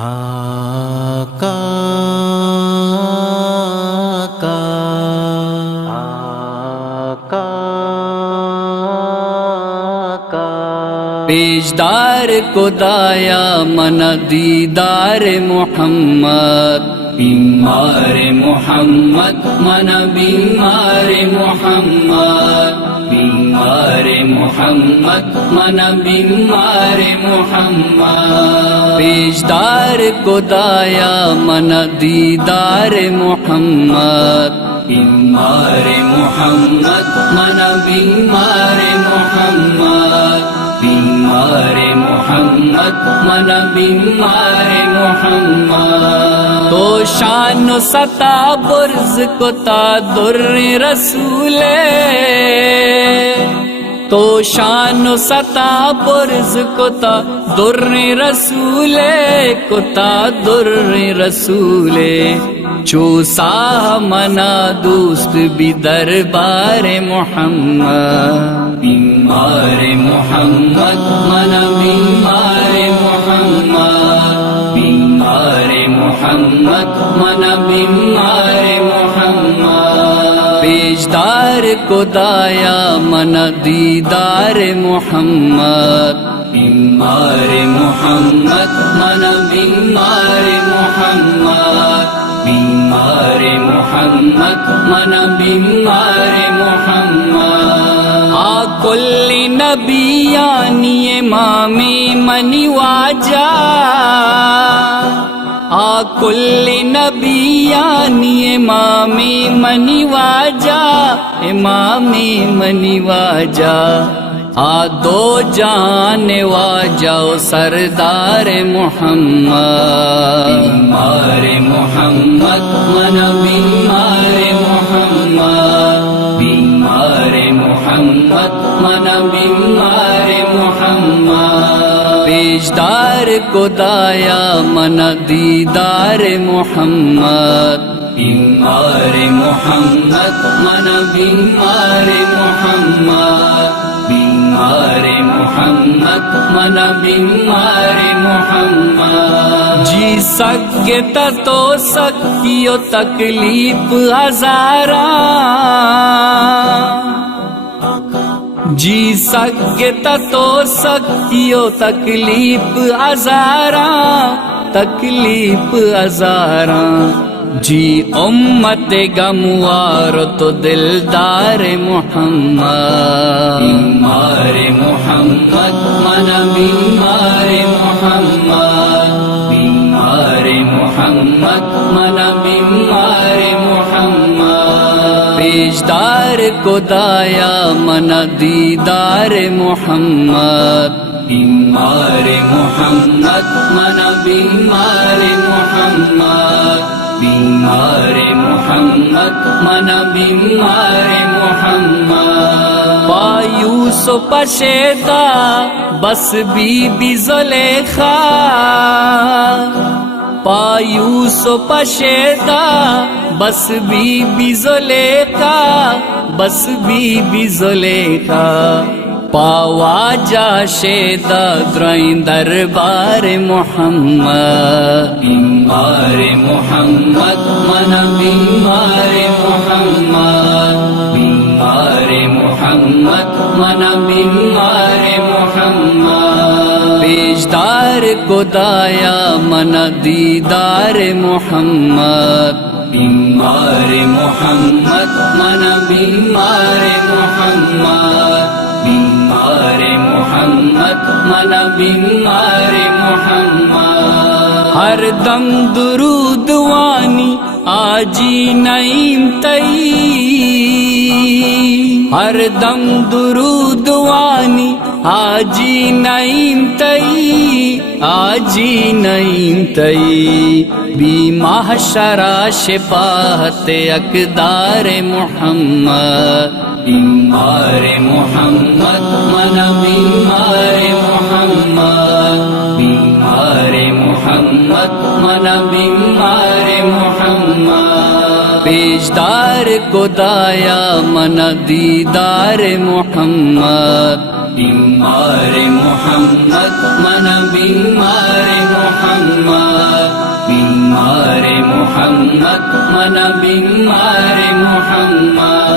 آقا کا پیشدار کو دایا من دیدار محمد، بیمار محمد من بیمار محمد، بیمار محمد من بیمار محمد، پیشدار کو دایا من دیدار محمد، بیمار محمد من بیمار محمد، بیمار محمد من بیمار محمد، تو شان و ستا برز کو تا در رسول، تو شان و ستا برز کو تا در رسول، کو تا در رسول، چو ساہ منا دوست بھی دربار محمد، بیمار محمد من بیمار محمد، بیمار محمد من بیمار محمد، پیشدار کو دایا من دیدار محمد، بیمار محمد من بیمار محمد، بیمار محمد من بیمار محمد، کل نبیانی امام منی واجہ، کل نبیانی امام منی واجہ، امام منی واجہ، دو جان واجہ سردار محمد، بیمار محمد من بیمار محمد، بیمار محمد من بیمار محمد، پیشدار کو دایا من دیدار محمد، بیمار محمد من بیمار محمد، بیمار محمد من بیمار محمد، جی سکتا تو سکیو تکلیف ہزاراں، جی سکتا تو سکیو تکلیف ہزاراں، تکلیف ہزاراں، جی امت گموار تو دلدار محمد، بیمار محمد من بیمار محمد، بیمار محمد من بیمار محمد، پیشدار کو دایا من دیدار محمد، بیمار محمد من بیمار محمد، بیمار محمد من بیمار محمد، پایوس و پشیدہ بس بی بی زلیخا، پایوس و پشیدہ بس بی بی زلیخا، بس بی بی زلیخا، پاوا جا شیدہ درائیں دربار محمد، بیمار محمد من بیمار محمد، بیمار محمد من بیمار محمد، پیشدار کو دایا من دیدار محمد، بیمار محمد من بیمار محمد، بیمار محمد من بیمار محمد، ہر دم درود وانی آجی نعیم تئی، ہر دم درود وانی آجی نعیم تئی، آجی نعیم تئی، بی محشرہ شفاعت اقدار محمد، بیمار محمد من بیمار محمد، بیمار محمد من بیمار محمد، پیشدار کو دایا من دیدار محمد، بیمار محمد من بیمار محمد، بیمار محمد من بیمار محمد